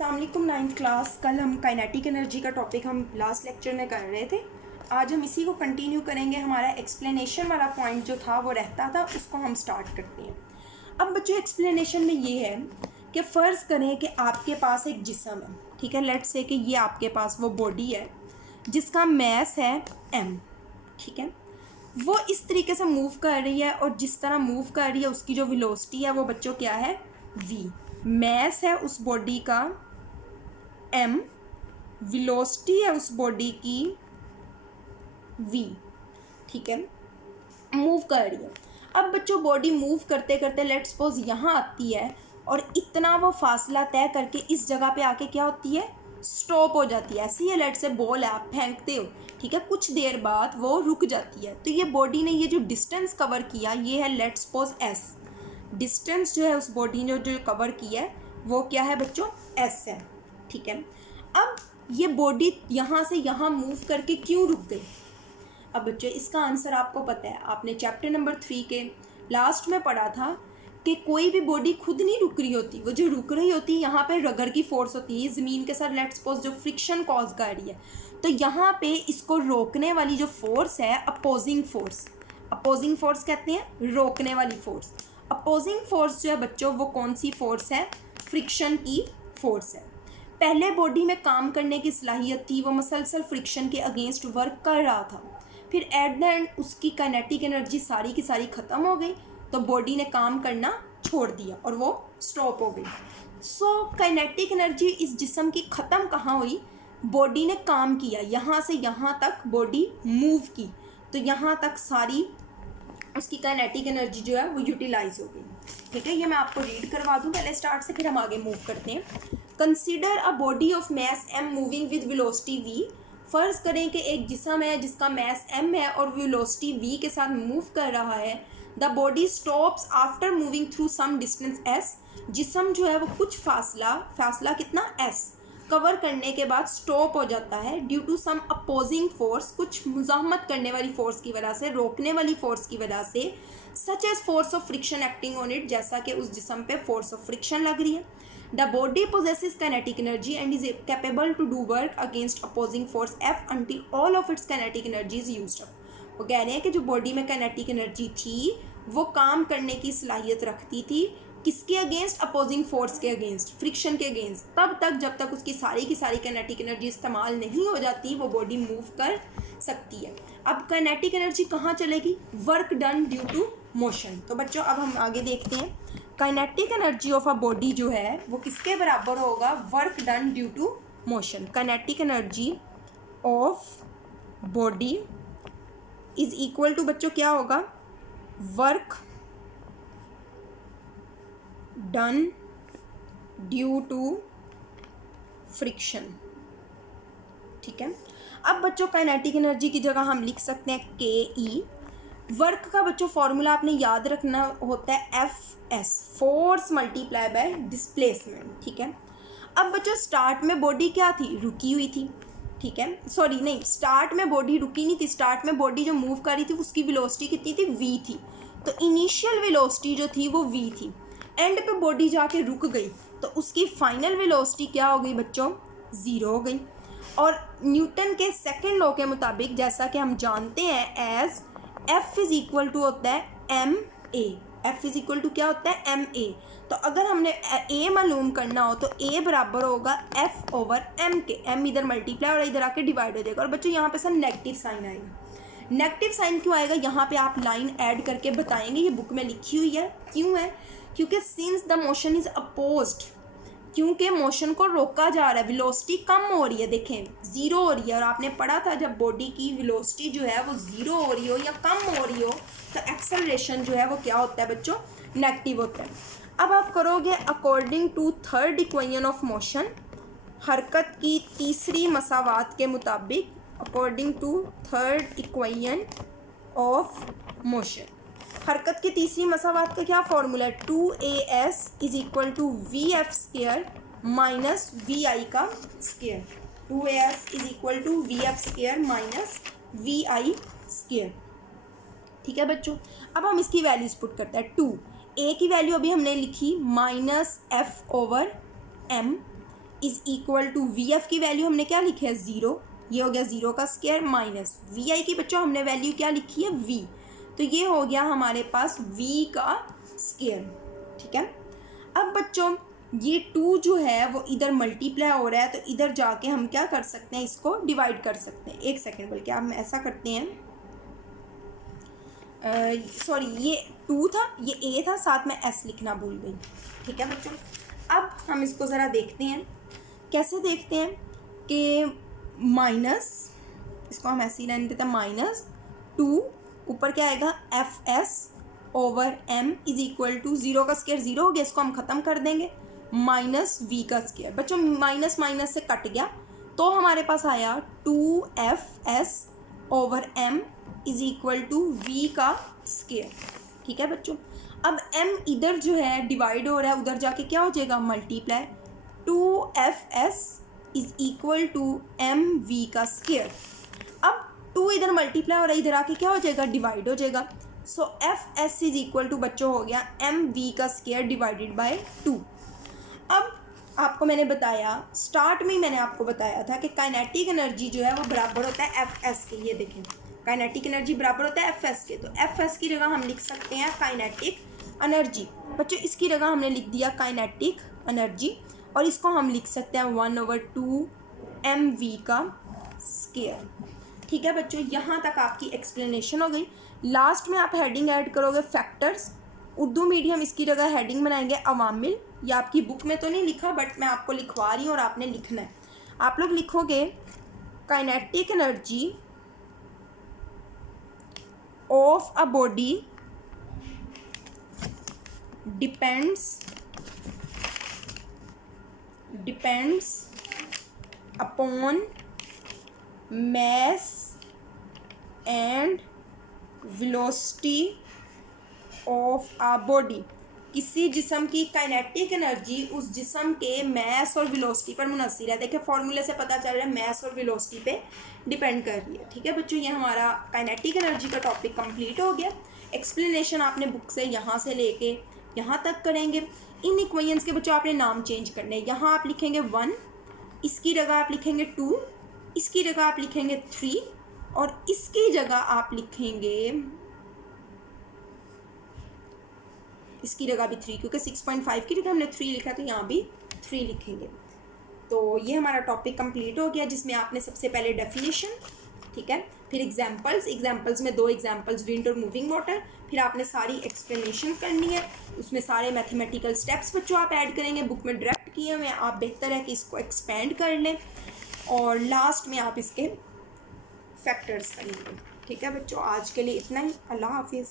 अस्सलाम वालेकुम। 9th class. कल हम काइनेटिक एनर्जी का टॉपिक हम लास्ट लेक्चर में कर रहे थे। आज हम इसी को कंटिन्यू करेंगे। हमारा एक्सप्लेनेशन वाला पॉइंट जो था वो रहता था, उसको हम स्टार्ट करते हैं। अब बच्चों एक्सप्लेनेशन में ये है कि फ़र्ज़ करें कि आपके पास एक जिस्म है, ठीक है। लेट्स से कि ये आपके पास वो बॉडी है जिसका मैस है m, ठीक है। वो इस तरीके से मूव कर रही है और जिस तरह मूव कर रही है उसकी जो वेलोसिटी है वो बच्चों क्या है, v। मैस है उस बॉडी का m, वेलोसिटी है उस बॉडी की v, ठीक है। मूव कर रही है। अब बच्चों बॉडी मूव करते करते लेट्स सपोज यहाँ आती है और इतना वो फासला तय करके इस जगह पे आके क्या होती है, स्टॉप हो जाती है। ऐसी है, लेट्स से बॉल है, आप फेंकते हो, ठीक है, कुछ देर बाद वो रुक जाती है। तो ये बॉडी ने ये जो डिस्टेंस कवर किया ये है लेट्स सपोज s। डिस्टेंस जो है उस बॉडी ने जो कवर किया है वो क्या है बच्चों, s है, ठीक है। अब ये बॉडी यहाँ से यहाँ मूव करके क्यों रुक गई? अब बच्चों इसका आंसर आपको पता है, आपने चैप्टर नंबर 3 के लास्ट में पढ़ा था कि कोई भी बॉडी खुद नहीं रुक रही होती, वो जो रुक रही होती है यहाँ पे रगड़ की फोर्स होती है, ज़मीन के साथ लेट्स सपोज जो फ्रिक्शन कॉज कर रही है। तो यहाँ पे इसको रोकने वाली जो फोर्स है अपोजिंग फोर्स, अपोजिंग फोर्स कहते हैं रोकने वाली फोर्स। अपोजिंग फोर्स जो है बच्चों वो कौन सी फोर्स है, फ्रिक्शन की फोर्स है। पहले बॉडी में काम करने की सलाहियत थी, वो मसलसल फ्रिक्शन के अगेंस्ट वर्क कर रहा था। फिर एट द एंड उसकी काइनेटिक एनर्जी सारी की सारी ख़त्म हो गई, तो बॉडी ने काम करना छोड़ दिया और वो स्टॉप हो गई। सो काइनेटिक एनर्जी इस जिस्म की ख़त्म कहाँ हुई, बॉडी ने काम किया, यहाँ से यहाँ तक बॉडी मूव की, तो यहाँ तक सारी उसकी काइनेटिक एनर्जी जो है वो यूटिलाइज हो गई, ठीक है। ये मैं आपको रीड करवा दूँ पहले स्टार्ट से, फिर हम आगे मूव करते हैं। Consider a body of mass m moving with velocity v। फ़र्ज़ करें कि एक जिस्म है जिसका मैस m है और वेलोसिटी v के साथ मूव कर रहा है। The body stops after moving through some distance s। जिस्म जो है वो कुछ फासला कितना s कवर करने के बाद स्टॉप हो जाता है due to some opposing force, कुछ मुज़ाहमत करने वाली फोर्स की वजह से, रोकने वाली फोर्स की वजह से, such as force of friction acting on it, जैसा कि उस जिस्म पे फोर्स ऑफ फ्रिक्शन लग रही है। The body possesses kinetic energy and is capable to do work against opposing force F until all of its kinetic energy is used up. वो कह रहे हैं कि जो बॉडी में kinetic energy थी वो काम करने की सलाहियत रखती थी, किसके अगेंस्ट, अपोजिंग फोर्स के अगेंस्ट, फ्रिक्शन के अगेंस्ट, तब तक जब तक उसकी सारी की सारी kinetic energy इस्तेमाल नहीं हो जाती वो बॉडी मूव कर सकती है। अब kinetic energy कहाँ चलेगी, work done due to motion. तो बच्चों अब हम आगे देखते हैं, kinetic energy of a body जो है वो किसके बराबर होगा, work done due to motion. Kinetic energy of body is equal to बच्चों क्या होगा, work done due to friction, ठीक है। अब बच्चों काइनेटिक एनर्जी की जगह हम लिख सकते हैं के। वर्क का बच्चों फॉर्मूला आपने याद रखना होता है Fs, force multiply by displacement, ठीक है। अब बच्चों स्टार्ट में बॉडी क्या थी, रुकी हुई थी, ठीक है। सॉरी नहीं, स्टार्ट में बॉडी रुकी नहीं थी, स्टार्ट में बॉडी जो मूव कर रही थी उसकी वेलोसिटी कितनी थी, v थी। तो इनिशियल वेलोसिटी जो थी वो v थी, एंड पे बॉडी जाके रुक गई तो उसकी फाइनल वेलोसिटी क्या हो गई बच्चों, 0 हो गई। और न्यूटन के सेकेंड लॉ के मुताबिक, जैसा कि हम जानते हैं, as F is equal to होता है ma। F is equal to क्या होता है, ma। तो अगर हमने a मालूम करना हो तो a बराबर होगा F ओवर m के, m इधर मल्टीप्लाई और इधर आके डिवाइड हो जाएगा। और बच्चों यहाँ पे सर नेगेटिव साइन आएगा। नेगेटिव साइन क्यों आएगा, यहाँ पे आप लाइन ऐड करके बताएंगे, ये बुक में लिखी हुई है। क्यों है, क्योंकि since the motion is opposed, क्योंकि मोशन को रोका जा रहा है, वेलोसिटी कम हो रही है, देखें 0 हो रही है। और आपने पढ़ा था जब बॉडी की वेलोसिटी जो है वो 0 हो रही हो या कम हो रही हो तो एक्सेलरेशन जो है वो क्या होता है बच्चों, नेगेटिव होता है। अब आप करोगे according to third equation of motion, हरकत की तीसरी मसावात के मुताबिक, according to third equation of motion, हरकत की तीसरी मसावात का क्या फॉर्मूला है, 2as is equal to vf square minus vi का square. 2as is equal to vf square minus vi square, ठीक है बच्चों। अब हम इसकी वैल्यूज पुट करते हैं। 2a की वैल्यू अभी हमने लिखी -f over m, is equal to V F की वैल्यू हमने क्या लिखी है 0, ये हो गया 0 का स्क्वायर माइनस वी आई की बच्चों हमने वैल्यू क्या लिखी है v, तो ये हो गया हमारे पास v का स्क्वायर। ठीक है, अब बच्चों ये 2 जो है वो इधर मल्टीप्लाई हो रहा है, तो इधर जाके हम क्या कर सकते हैं, इसको डिवाइड कर सकते हैं। एक सेकेंड, बल्कि हम ऐसा करते हैं, सॉरी ये 2 था, ये a था, साथ में s लिखना भूल गई। ठीक है बच्चों, अब हम इसको ज़रा देखते हैं, कैसे देखते हैं कि माइनस, इसको हम ऐसे ही रहने देते हैं, -2 ऊपर क्या आएगा fs over m is equal to 0 का स्क्वायर 0 हो गया, इसको हम ख़त्म कर देंगे, माइनस v का स्क्वायर। बच्चों माइनस माइनस से कट गया, तो हमारे पास आया 2fs over m is equal to v का स्क्वायर। ठीक है बच्चों, अब m इधर जो है डिवाइड हो रहा है, उधर जाके क्या हो जाएगा multiply, 2fs is equal to M V का स्क्वायर। अब 2 इधर मल्टीप्लाई हो रहा है, इधर आके क्या हो जाएगा डिवाइड हो जाएगा, so F S is equal to बच्चों हो गया एम वी का स्क्वायर डिवाइडेड बाय 2। अब आपको मैंने बताया, स्टार्ट में ही मैंने आपको बताया था कि काइनेटिक एनर्जी जो है वो बराबर होता है एफ एस के। ये देखें, काइनेटिक एनर्जी बराबर होता है एफ एस के, तो एफ एस की जगह हम लिख सकते हैं काइनेटिक एनर्जी। बच्चों इसकी जगह हमने लिख दिया काइनेटिक एनर्जी, और इसको हम लिख सकते हैं 1/2 एम वी का स्क्वायर। ठीक है बच्चों, यहाँ तक आपकी एक्सप्लेनेशन हो गई। लास्ट में आप हेडिंग ऐड करोगे फैक्टर्स, उर्दू मीडियम इसकी जगह हेडिंग बनाएंगे अवामिल। या आपकी बुक में तो नहीं लिखा, बट मैं आपको लिखवा रही हूँ और आपने लिखना है। आप लोग लिखोगे kinetic energy of a body depends upon mass and velocity of a body। किसी जिस्म की काइनेटिक एनर्जी उस जिस्म के मैस और वेलोसिटी पर मुनहसर है। देखिए फॉर्मूले से पता चल रहा है मैस और वेलोसिटी पे डिपेंड कर रही है। ठीक है बच्चों, ये हमारा काइनेटिक एनर्जी का टॉपिक कंप्लीट हो गया। एक्सप्लेनेशन आपने बुक से यहाँ से लेके यहाँ तक करेंगे। इन इक्वेशंस के बच्चों आपने नाम चेंज करने हैं। यहाँ आप लिखेंगे 1, इसकी जगह आप लिखेंगे 2, इसकी जगह आप लिखेंगे 3, और इसकी जगह आप लिखेंगे, इसकी जगह भी 3, क्योंकि 6.5 की जगह हमने 3 लिखा, तो यहाँ भी 3 लिखेंगे। तो ये हमारा टॉपिक कंप्लीट हो गया, जिसमें आपने सबसे पहले डेफिनेशन, ठीक है, फिर एग्जांपल्स में 2 एग्जांपल्स विंड और मूविंग वाटर, फिर आपने सारी एक्सप्लेनेशन करनी है। उसमें सारे मैथमेटिकल स्टेप्स बच्चों आप ऐड करेंगे, बुक में डायरेक्ट किए हुए, आप बेहतर है कि इसको एक्सपेंड कर लें, और लास्ट में आप इसके फैक्टर्स करेंगे। ठीक है बच्चों, आज के लिए इतना ही। अल्लाह हाफिज़।